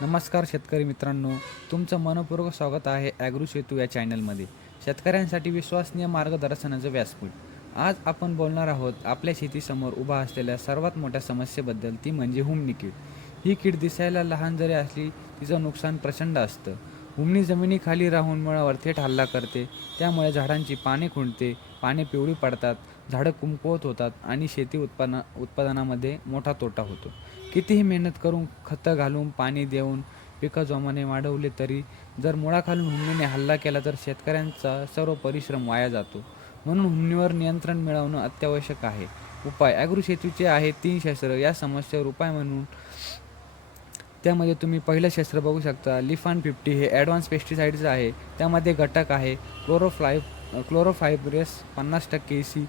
नमस्कार शेतकरी मित्रांनो तुमचं मनपूर्वक स्वागत आहे ॲग्रो सेतू या चॅनलमध्ये. शेतकऱ्यांसाठी विश्वसनीय मार्गदर्शनाचं व्यासपीठ. आज आपण बोलणार आहोत आपल्या शेतीसमोर उभा असलेल्या सर्वात मोठ्या समस्येबद्दल ती म्हणजे हुमणी कीड. ही कीड दिसायला लहान जरी असली तिचं नुकसान प्रचंड असतं. उमणी जमिनीखाली राहून मुळावर थेट हल्ला करते. त्यामुळे झाडांची पाने खुंटते पाने पिवळी पडतात झाडं कुमकुवत होतात आणि शेती उत्पन्न उत्पादनामध्ये मोठा तोटा होतो. कितीही मेहनत करून खतं घालून पाणी देऊन पिकं जोमाने वाढवले तरी जर मुळाखालून हुमणीने हल्ला केला तर शेतकऱ्यांचा सर्व परिश्रम वाया जातो. म्हणून हुमणीवर नियंत्रण मिळवणं अत्यावश्यक आहे. उपाय ॲग्रो शेतीचे आहे तीन शस्त्र. या समस्येवर उपाय म्हणून त्यामध्ये तुम्ही पहिलं शस्त्र बघू शकता. लिफान फिफ्टी हे ॲडव्हान्स पेस्टिसाईडचं आहे. त्यामध्ये घटक आहे. क्लोरोफ्लाय क्लोरोफायब्रेस पन्नास टक्के सी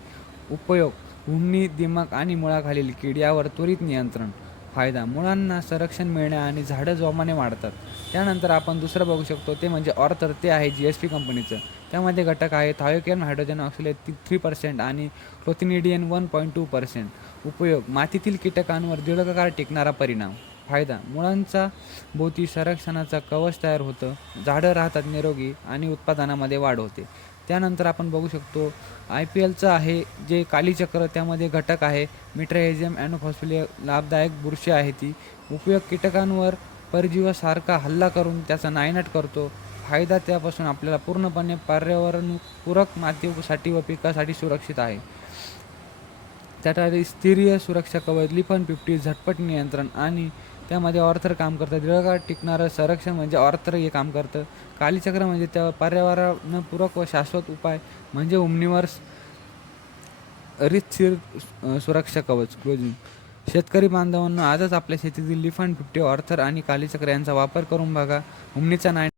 उपयोग. हुमणी दिमक आणि मुळाखालील कीड यावर त्वरित नियंत्रण. फायदा मुळांना संरक्षण मिळणे आणि झाडं जोमाने वाढतात. त्यानंतर आपण दुसरं बघू शकतो ते म्हणजे ऑर्थर. ते आहे जी एस पी कंपनीचं. त्यामध्ये घटक आहे थायोकेन हायड्रोजन ऑक्सिलेट थ्री पर्सेंट आणि clothianidin one point two percent उपयोग मातीतील कीटकांवर दीर्घकाळ टिकणारा परिणाम. फायदा. मुळांचा भोवती संरक्षणाचा कवच तयार होतं. झाडं राहतात निरोगी आणि उत्पादनामध्ये वाढ होते. त्यानंतर आपण बघू शकतो आय पी एलचं आहे जे कालीचक्र त्यामध्ये घटक आहे. मिट्रायझियम ॲनोफॉस्फिलिया लाभदायक बुरशी आहे ती. उपयोग कीटकांवर परजीवासारखा हल्ला करून त्याचा नायनाट करतो. फायदा त्यापासून आपल्याला पूर्णपणे पर्यावरणपूरक मातीसाठी व पिकासाठी सुरक्षित आहे. त्यासाठी स्थिरीय सुरक्षा कवच लिफन फिफ्टी झटपट नियंत्रण आणि त्यामध्ये ऑर्थर काम करतं दीर्घकाळ टिकणारं संरक्षण म्हणजे ऑर्थर हे काम करतं. कालीचक्र म्हणजे त्या पर्यावरणपूरक व शाश्वत उपाय म्हणजे उमनिवर्स रितशीर सुरक्षा कवच क्लोजिंग शेतकरी बांधवांना आजच आपल्या शेतीतील लिफन फिफ्टी ऑर्थर आणि कालीचक्र यांचा वापर करून बघा. उमनीचा नाय